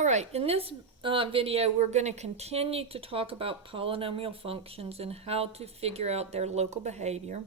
All right, in this video we're going to continue to talk about polynomial functions and how to figure out their local behavior.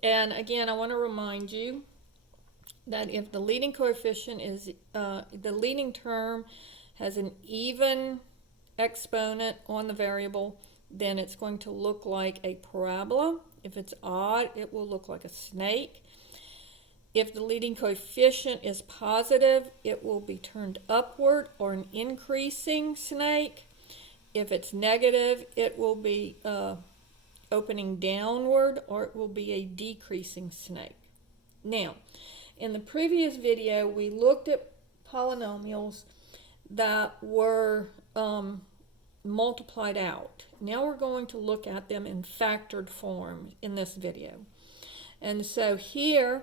And again, I want to remind you that if the leading coefficient is, the leading term has an even exponent on the variable, then it's going to look like a parabola. If it's odd, it will look like a snake. If the leading coefficient is positive, it will be turned upward or an increasing snake. If it's negative, it will be opening downward or it will be a decreasing snake. Now, in the previous video, we looked at polynomials that were multiplied out. Now we're going to look at them in factored form in this video. And so here,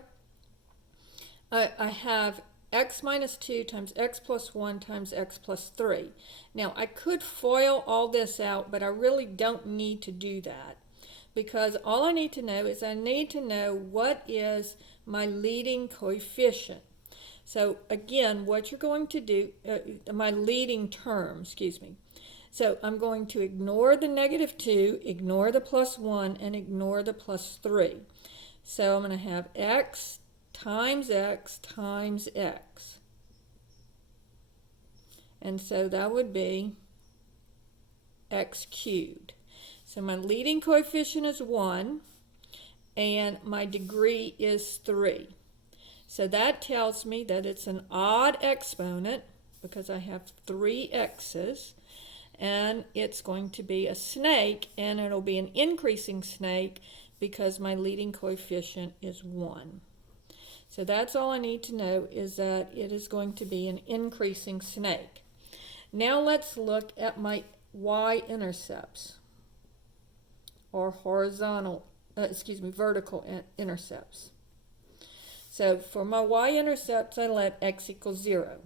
I have x minus 2 times x plus 1 times x plus 3. Now, I could FOIL all this out, but I really don't need to do that, because all I need to know is I need to know what is my leading coefficient. So again, what you're going to do, my leading term, excuse me. So I'm going to ignore the negative 2, ignore the plus 1, and ignore the plus 3. So I'm going to have x times x times x. And so that would be x cubed. So my leading coefficient is 1 and my degree is 3. So that tells me that it's an odd exponent because I have 3 x's, and it's going to be a snake, and it'll be an increasing snake because my leading coefficient is 1. So that's all I need to know, is that it is going to be an increasing snake. Now let's look at my y-intercepts, or vertical intercepts. So for my y-intercepts, I let x equal 0.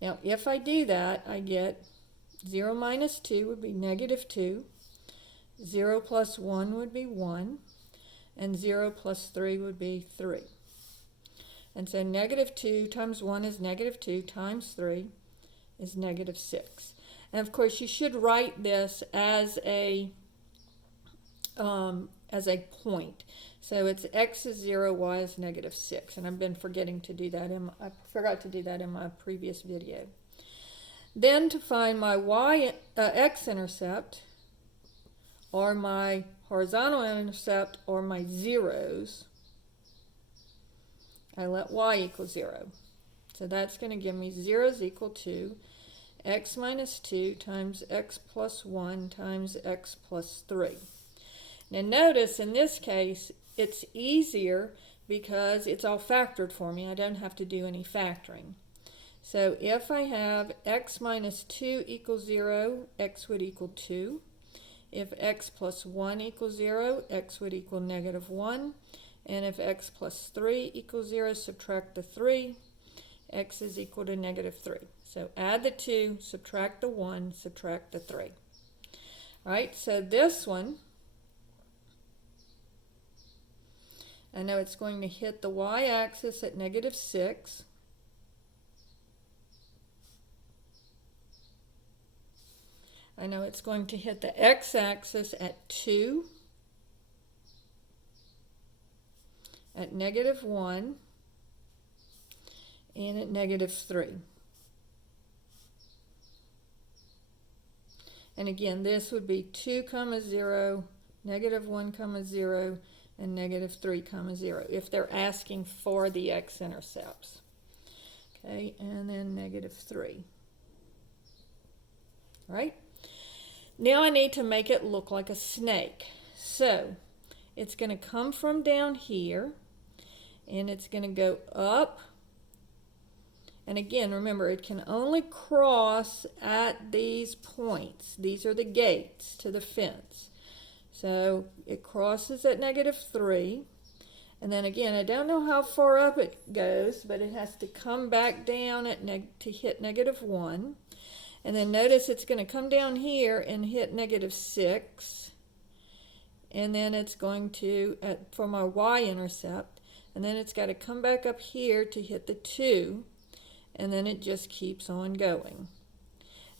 Now if I do that, I get 0 minus 2 would be negative 2, 0 plus 1 would be 1, and 0 plus 3 would be 3. And so negative 2 times 1 is negative 2 times 3 is negative 6. And of course you should write this as a point. So it's x is 0, y is negative 6. And I've been forgetting to do that. I forgot to do that in my previous video. Then to find my x-intercept, or my horizontal intercept, or my zeros, I let y equal 0. So that's going to give me 0 is equal to x minus 2 times x plus 1 times x plus 3. Now notice in this case it's easier because it's all factored for me. I don't have to do any factoring. So if I have x minus 2 equals 0, x would equal 2. If x plus 1 equals 0, x would equal negative 1. And if x plus 3 equals 0, subtract the 3, x is equal to negative 3. So add the 2, subtract the 1, subtract the 3. All right, so this one, I know it's going to hit the y-axis at negative 6. I know it's going to hit the x-axis at 2, at negative 1, and at negative 3. And again, this would be 2, 0, negative 1, 0, and negative 3, 0, if they're asking for the x-intercepts. Okay, and then negative 3. All right? Now I need to make it look like a snake. So it's going to come from down here, and it's going to go up. And again, remember, it can only cross at these points. These are the gates to the fence. So it crosses at negative 3. And then again, I don't know how far up it goes, but it has to come back down at to hit negative 1. And then notice it's going to come down here and hit negative 6. And then it's going to, for my y-intercept, and then it's got to come back up here to hit the 2. and then it just keeps on going.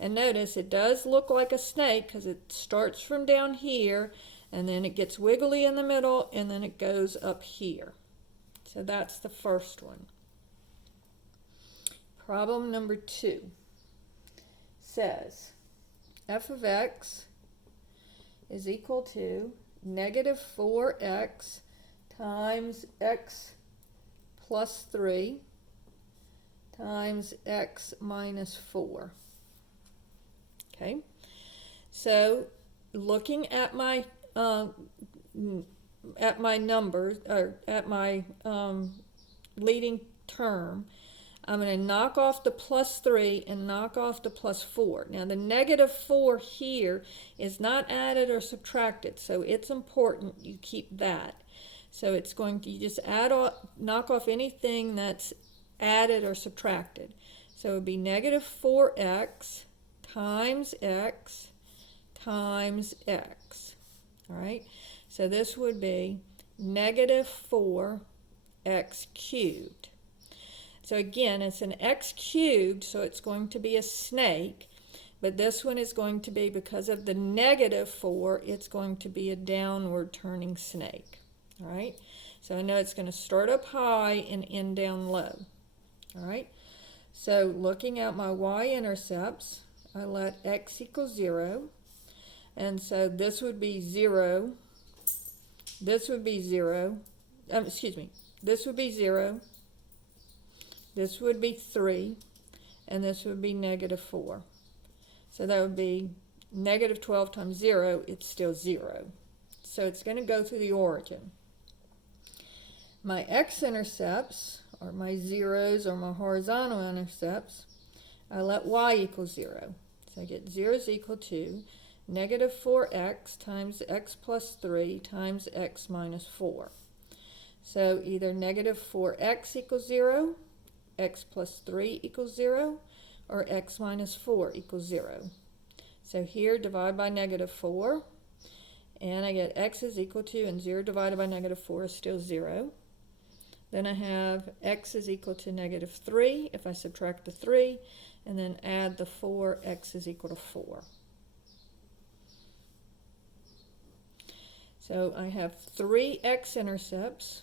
And notice it does look like a snake because it starts from down here and then it gets wiggly in the middle and then it goes up here. So that's the first one. Problem number 2 says f of x is equal to negative 4x times x plus 3 times x minus 4. Okay, so looking at my numbers, or at my leading term, I'm going to knock off the plus 3 and knock off the plus 4. Now the negative 4 here is not added or subtracted, so it's important you keep that. So it's going to, you just knock off anything that's added or subtracted. So it would be negative 4x times x times x. All right, so this would be negative 4x cubed. So again, it's an x cubed, so it's going to be a snake, but this one is going to be, because of the negative 4, it's going to be a downward turning snake. All right, so I know it's going to start up high and end down low. All right, so looking at my y-intercepts, I let x equal 0, and so this would be 0, this would be 0, this would be 0, this would be 3, and this would be negative 4. So that would be negative 12 times 0, it's still 0. So it's going to go through the origin. My x-intercepts, or my zeros, or my horizontal intercepts, I let y equal 0. So I get 0 is equal to negative 4x times x plus 3 times x minus 4. So either negative 4x equals 0, x plus 3 equals 0, or x minus 4 equals 0. So here, divide by negative 4, and I get x is equal to, and 0 divided by negative 4 is still 0. Then I have x is equal to negative 3 if I subtract the 3, and then add the 4, x is equal to 4. So I have 3 x-intercepts,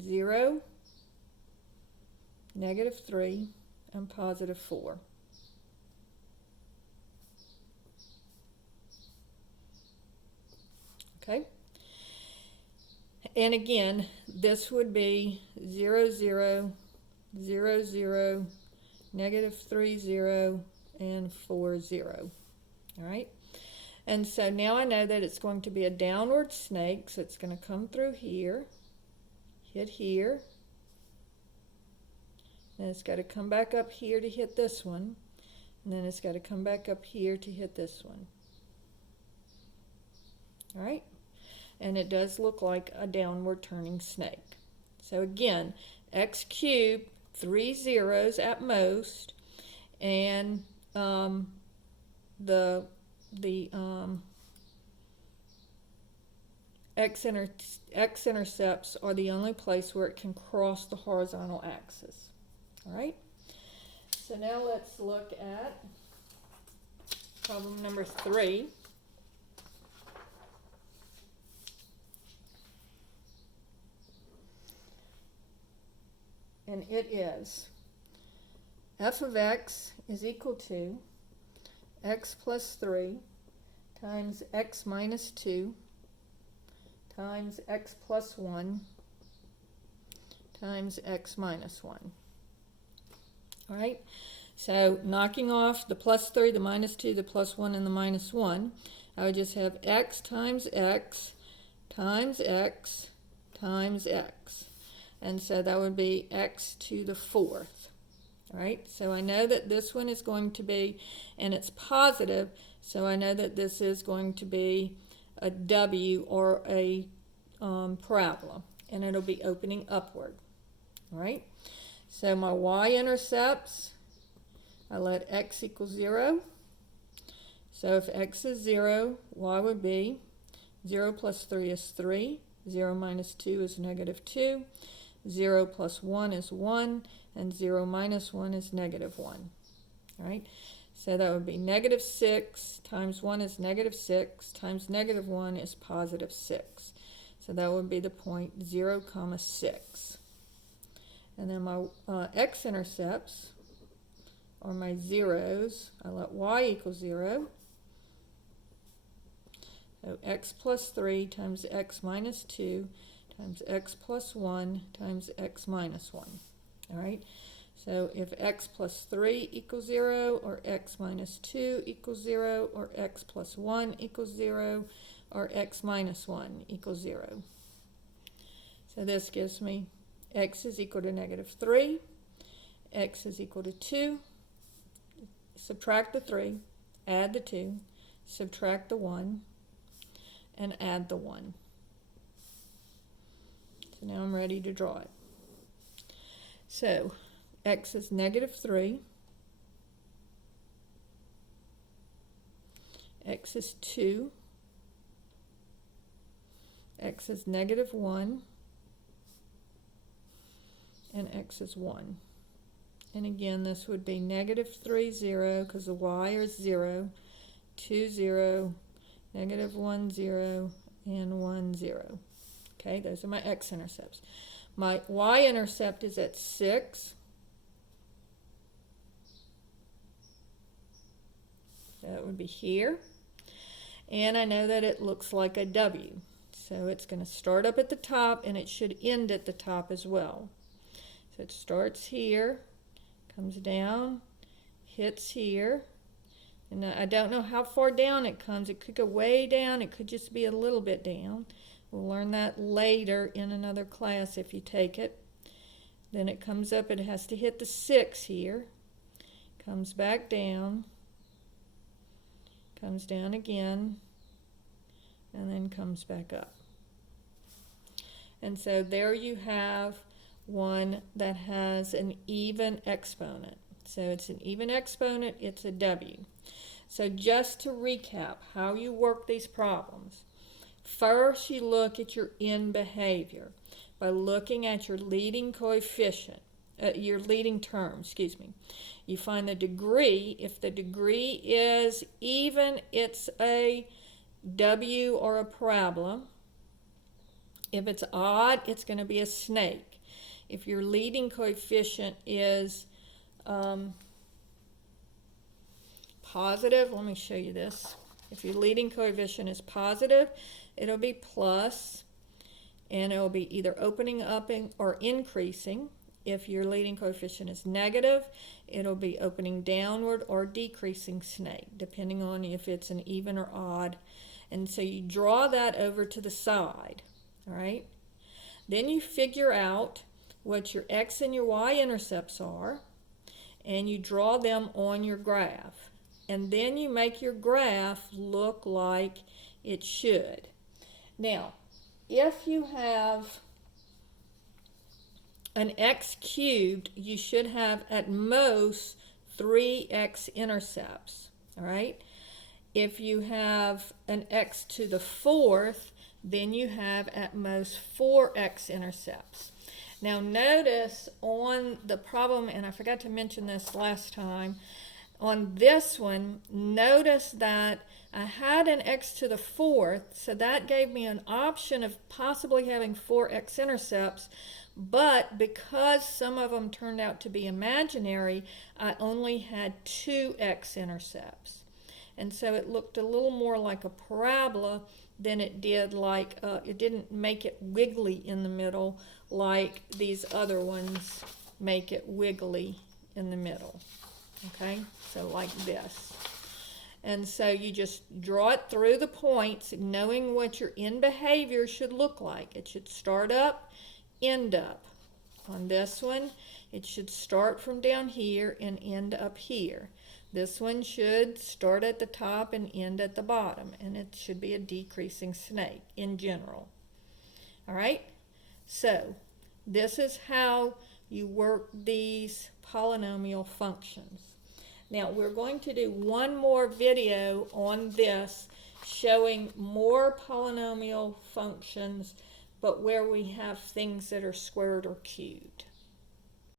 0, negative 3, and positive 4. Okay? And again, this would be 0, 0, 0, 0, negative 3, 0, and 4, 0. All right? And so now I know that it's going to be a downward snake, so it's going to come through here, hit here, and it's got to come back up here to hit this one, and then it's got to come back up here to hit this one. All right? And it does look like a downward turning snake. So again, x cubed, 3 zeros at most, and the x-intercepts are the only place where it can cross the horizontal axis. All right? So now let's look at problem number 3. And it is f of x is equal to x plus 3 times x minus 2 times x plus 1 times x minus 1. All right, so knocking off the plus 3, the minus 2, the plus 1, and the minus 1, I would just have x times x times x times x. And so that would be x to the 4th. All right, so I know that this one is going to be, and it's positive, so I know that this is going to be a W or a parabola, and it'll be opening upward. All right, so my y-intercepts, I let x equal 0. So if x is 0, y would be 0 plus 3 is 3, 0 minus 2 is negative 2, 0 plus 1 is 1, and 0 minus 1 is negative 1. All right, so that would be negative 6 times 1 is negative 6 times negative 1 is positive 6. So that would be the point 0, 6. And then my x-intercepts are my zeros. I let y equal 0. So x plus 3 times x minus 2 times x plus 1 times x minus 1. All right, so if x plus 3 equals 0, or x minus 2 equals 0, or x plus 1 equals 0, or x minus 1 equals 0. So this gives me x is equal to negative 3, x is equal to 2, subtract the 3, add the 2, subtract the 1, and add the 1. So now I'm ready to draw it. So x is negative 3, x is 2, x is negative 1, and x is 1. And again, this would be negative 3, 0, because the y is 0, 2, 0, negative 1, 0, and 1, 0. Okay, those are my x-intercepts. My y-intercept is at 6. That would be here. And I know that it looks like a W. So it's going to start up at the top, and it should end at the top as well. So it starts here, comes down, hits here. And I don't know how far down it comes. It could go way down. It could just be a little bit down. We'll learn that later in another class if you take it. Then it comes up. It has to hit the 6 here. Comes back down. Comes down again. And then comes back up. And so there you have one that has an even exponent. So it's an even exponent, it's a W. So just to recap how you work these problems. First, you look at your end behavior by looking at your leading coefficient, your leading term, excuse me. You find the degree. If the degree is even, it's a W or a parabola. If it's odd, it's going to be a snake. If your leading coefficient is positive, let me show you this. If your leading coefficient is positive, it'll be plus, and it'll be either opening up or increasing. If your leading coefficient is negative, it'll be opening downward or decreasing snake, depending on if it's an even or odd. And so you draw that over to the side, all right? Then you figure out what your x and your y intercepts are, and you draw them on your graph. And then you make your graph look like it should. Now, if you have an x cubed, you should have at most 3 x-intercepts, all right? If you have an x to the 4th, then you have at most 4 x-intercepts. Now notice on the problem, and I forgot to mention this last time, on this one, notice that I had an x to the 4th, so that gave me an option of possibly having 4 x-intercepts, but because some of them turned out to be imaginary, I only had 2 x-intercepts. And so it looked a little more like a parabola than it did like, it didn't make it wiggly in the middle like these other ones make it wiggly in the middle. Okay, so like this. And so you just draw it through the points, knowing what your end behavior should look like. It should start up, end up. On this one, it should start from down here and end up here. This one should start at the top and end at the bottom, and it should be a decreasing snake in general. All right, so this is how you work these polynomial functions. Now we're going to do one more video on this, showing more polynomial functions, but where we have things that are squared or cubed.